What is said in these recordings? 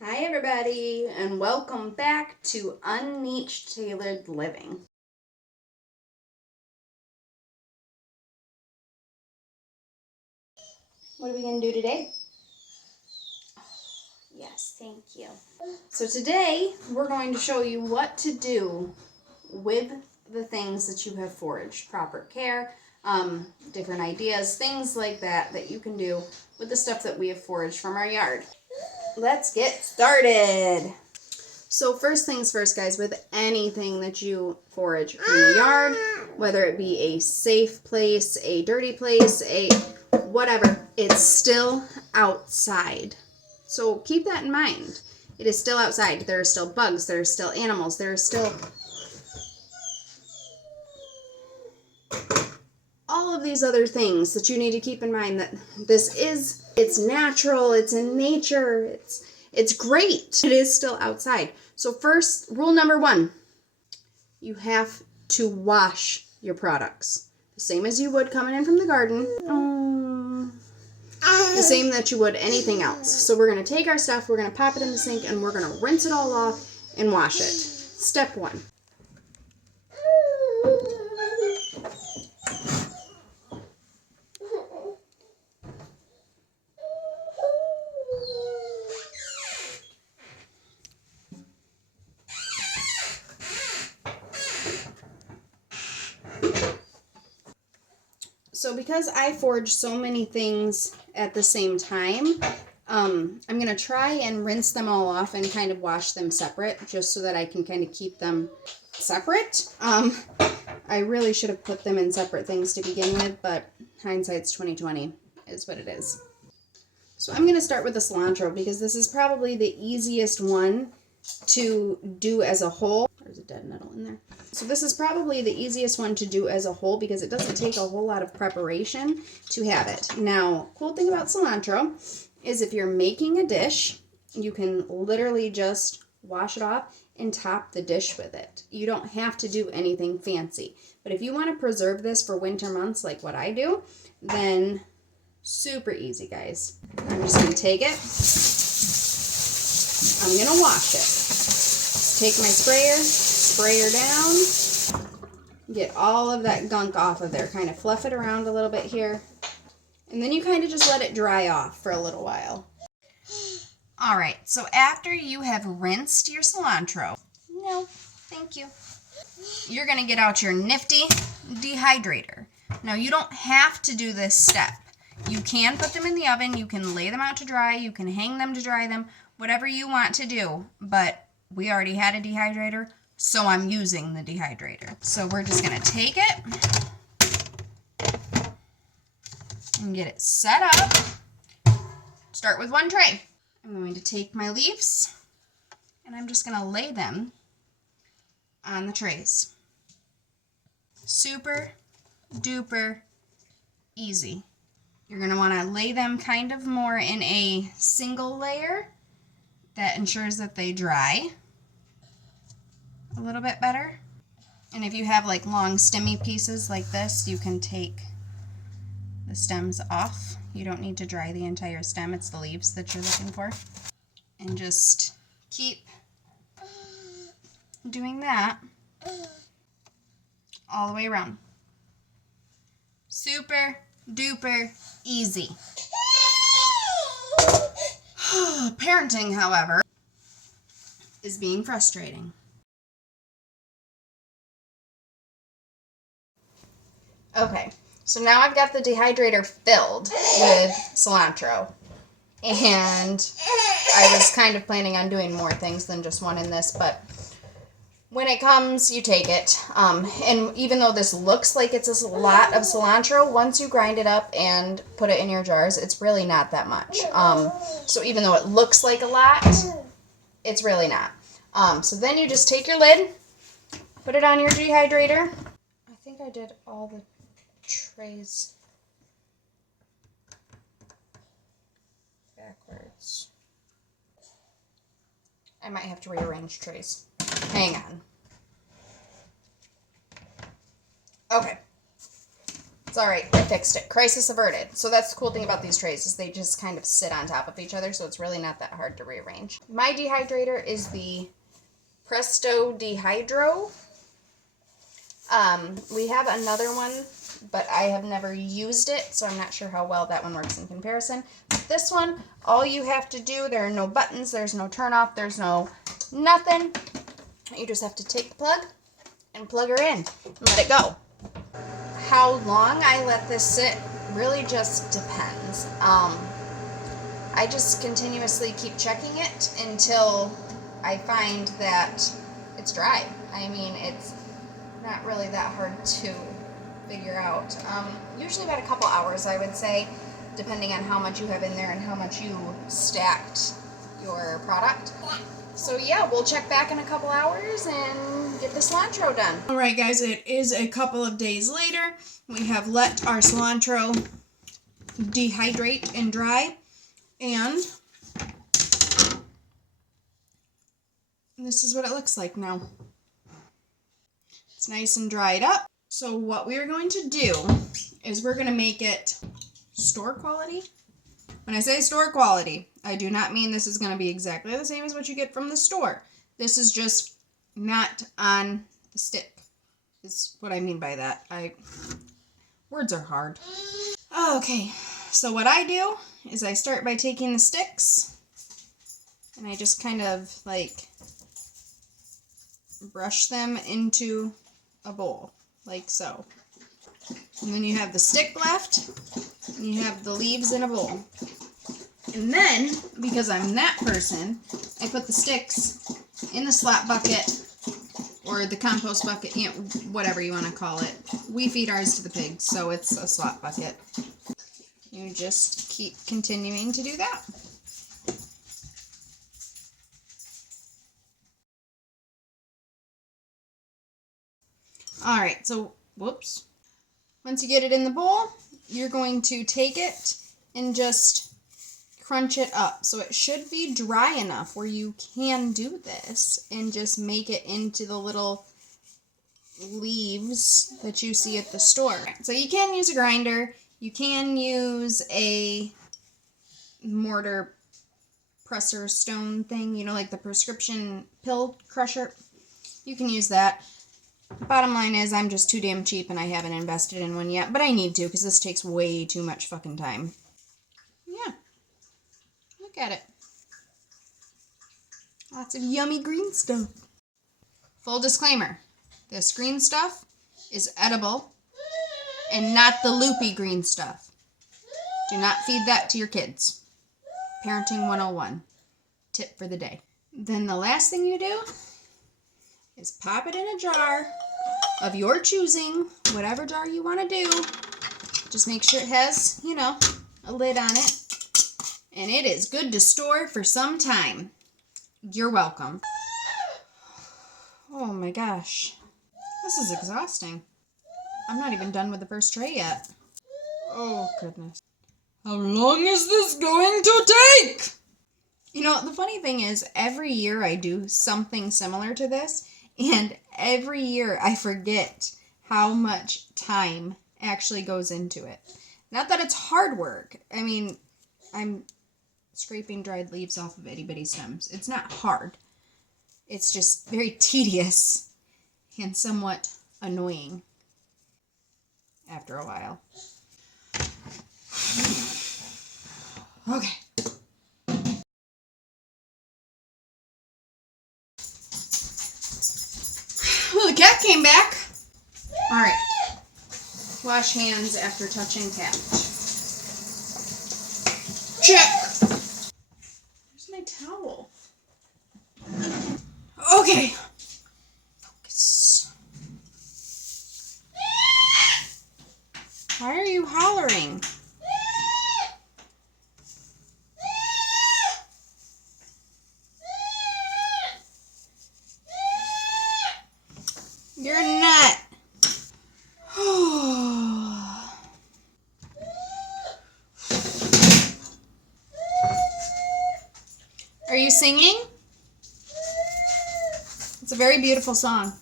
Hi everybody, and welcome back to Unniched Tailored Living. What are we going to do today? Yes, thank you. So today we're going to show you what to do with the things that you have foraged. Proper care, different ideas, things like that you can do with the stuff that we have foraged from our yard. Let's get started. So first things first, guys, with anything that you forage from the yard, whether it be a safe place, a dirty place, a whatever, it's still outside. So keep that in mind. It is still outside. There are still bugs. There are still animals. There are still all of these other things that you need to keep in mind, that it's natural, it's in nature, it's great. It is still outside. So first, rule number 1, you have to wash your products. The same as you would coming in from the garden. The same that you would anything else. So we're going to take our stuff, we're going to pop it in the sink, and we're going to rinse it all off and wash it. Step 1. So because I forage so many things at the same time, I'm going to try and rinse them all off and kind of wash them separate, just so that I can kind of keep them separate. I really should have put them in separate things to begin with, but hindsight's 20/20 is what it is. So I'm going to start with the cilantro because this is probably the easiest one to do as a whole. There's a dead nettle in there. So this is probably the easiest one to do as a whole because it doesn't take a whole lot of preparation to have it. Now, cool thing about cilantro is if you're making a dish, you can literally just wash it off and top the dish with it. You don't have to do anything fancy. But if you want to preserve this for winter months like what I do, then super easy, guys. I'm just going to take it. I'm going to wash it. Take my sprayer down, get all of that gunk off of there, kind of fluff it around a little bit here, and then you kind of just let it dry off for a little while. All right, so after you have rinsed your cilantro, no, thank you, you're going to get out your nifty dehydrator. Now, you don't have to do this step. You can put them in the oven, you can lay them out to dry, you can hang them to dry them, whatever you want to do, but we already had a dehydrator, so I'm using the dehydrator. So we're just going to take it and get it set up. Start with one tray. I'm going to take my leaves and I'm just going to lay them on the trays. Super duper easy. You're going to want to lay them kind of more in a single layer. That ensures that they dry a little bit better. And if you have like long stemmy pieces like this, you can take the stems off. You don't need to dry the entire stem, it's the leaves that you're looking for. And just keep doing that all the way around. Super duper easy. Parenting, however, is being frustrating. Okay, so now I've got the dehydrator filled with cilantro, and I was kind of planning on doing more things than just one in this, but when it comes, you take it, and even though this looks like it's a lot of cilantro, once you grind it up and put it in your jars, it's really not that much. So even though it looks like a lot, it's really not. So then you just take your lid, put it on your dehydrator. I think I did all the trays backwards. I might have to rearrange trays. Hang on. Okay. It's all right. I fixed it. Crisis averted. So that's the cool thing about these trays is they just kind of sit on top of each other, so it's really not that hard to rearrange. My dehydrator is the Presto Dehydro. We have another one, but I have never used it, so I'm not sure how well that one works in comparison. But this one, all you have to do, there are no buttons, there's no turn off, there's no nothing. You just have to take the plug and plug her in and let it go. How long I let this sit really just depends. I just continuously keep checking it until I find that it's dry. I mean, it's not really that hard to figure out. Usually about a couple hours, I would say, depending on how much you have in there and how much you stacked your product. So yeah, we'll check back in a couple hours and get the cilantro done. All right, guys, it is a couple of days later. We have let our cilantro dehydrate and dry, and this is what it looks like now. It's nice and dried up. So what we are going to do is we're going to make it store quality. When I say store quality, I do not mean this is going to be exactly the same as what you get from the store. This is just not on the stick, is what I mean by that. Words are hard. Okay, so what I do is I start by taking the sticks and I just kind of like brush them into a bowl, like so. And then you have the stick left, and you have the leaves in a bowl. And then, because I'm that person, I put the sticks in the slop bucket, or the compost bucket, you know, whatever you want to call it. We feed ours to the pigs, so it's a slop bucket. You just keep continuing to do that. Alright, so, whoops. Once you get it in the bowl, you're going to take it and just crunch it up. So it should be dry enough where you can do this and just make it into the little leaves that you see at the store. So you can use a grinder. You can use a mortar presser stone thing, you know, like the prescription pill crusher. You can use that. Bottom line is I'm just too damn cheap and I haven't invested in one yet, but I need to because this takes way too much fucking time. Yeah. Look at it. Lots of yummy green stuff. Full disclaimer, this green stuff is edible and not the loopy green stuff. Do not feed that to your kids. Parenting 101. Tip for the day. Then the last thing you do is pop it in a jar of your choosing, whatever jar you want to do. Just make sure it has, you know, a lid on it. And it is good to store for some time. You're welcome. Oh my gosh. This is exhausting. I'm not even done with the first tray yet. Oh goodness. How long is this going to take? You know, the funny thing is, every year I do something similar to this, and every year I forget how much time actually goes into it. Not that it's hard work. I mean, I'm scraping dried leaves off of itty bitty stems. It's not hard. It's just very tedious and somewhat annoying after a while. Okay. Well, the cat came back. All right. Wash hands after touching cat. Check. Where's my towel? Okay. Focus. Why are you hollering? You're a nut. Are you singing? It's a very beautiful song.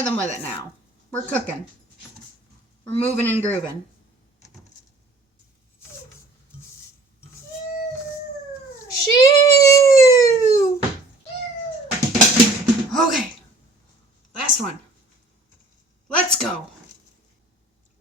rhythm with it now. We're cooking. We're moving and grooving. Shoo! Okay. Last one. Let's go.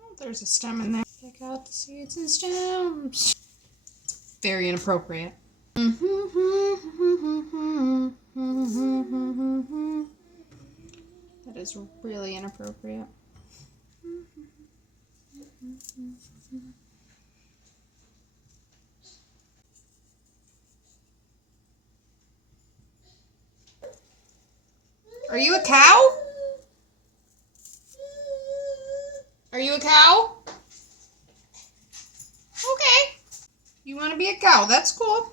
Oh, there's a stem in there. Take out the seeds and stems. It's very inappropriate. That is really inappropriate. Are you a cow? Are you a cow? Okay. You want to be a cow. That's cool.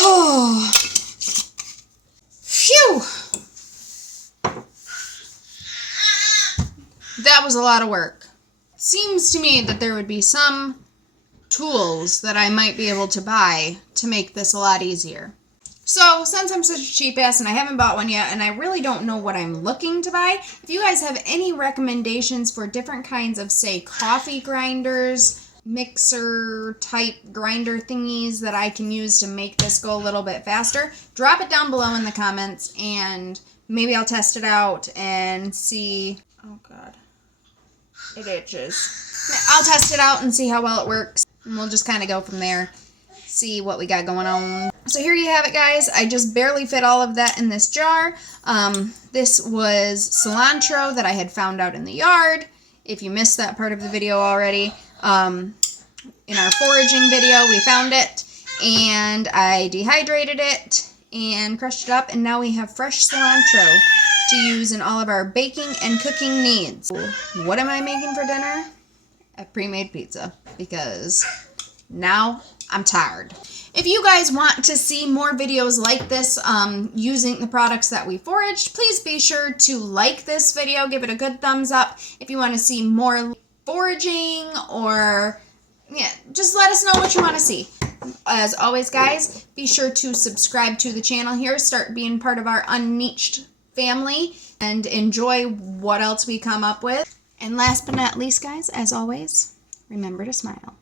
Oh. Phew. That was a lot of work. Seems to me that there would be some tools that I might be able to buy to make this a lot easier. So, since I'm such a cheap ass and I haven't bought one yet and I really don't know what I'm looking to buy, if you guys have any recommendations for different kinds of, say, coffee grinders, mixer type grinder thingies that I can use to make this go a little bit faster, drop it down below in the comments and maybe I'll test it out and see. Oh god, it itches. I'll test it out and see how well it works and we'll just kind of go from there, see what we got going on. So here you have it, guys. I just barely fit all of that in this jar. This was cilantro that I had found out in the yard. If you missed that part of the video already, in our foraging video, we found it, and I dehydrated it and crushed it up, and now we have fresh cilantro to use in all of our baking and cooking needs. What am I making for dinner? A pre-made pizza, because now I'm tired. If you guys want to see more videos like this using the products that we foraged, please be sure to like this video, give it a good thumbs up. If you want to see more foraging or, yeah, just let us know what you want to see. As always, guys, be sure to subscribe to the channel here, start being part of our unniched family, and enjoy what else we come up with. And last but not least, guys, as always, remember to smile.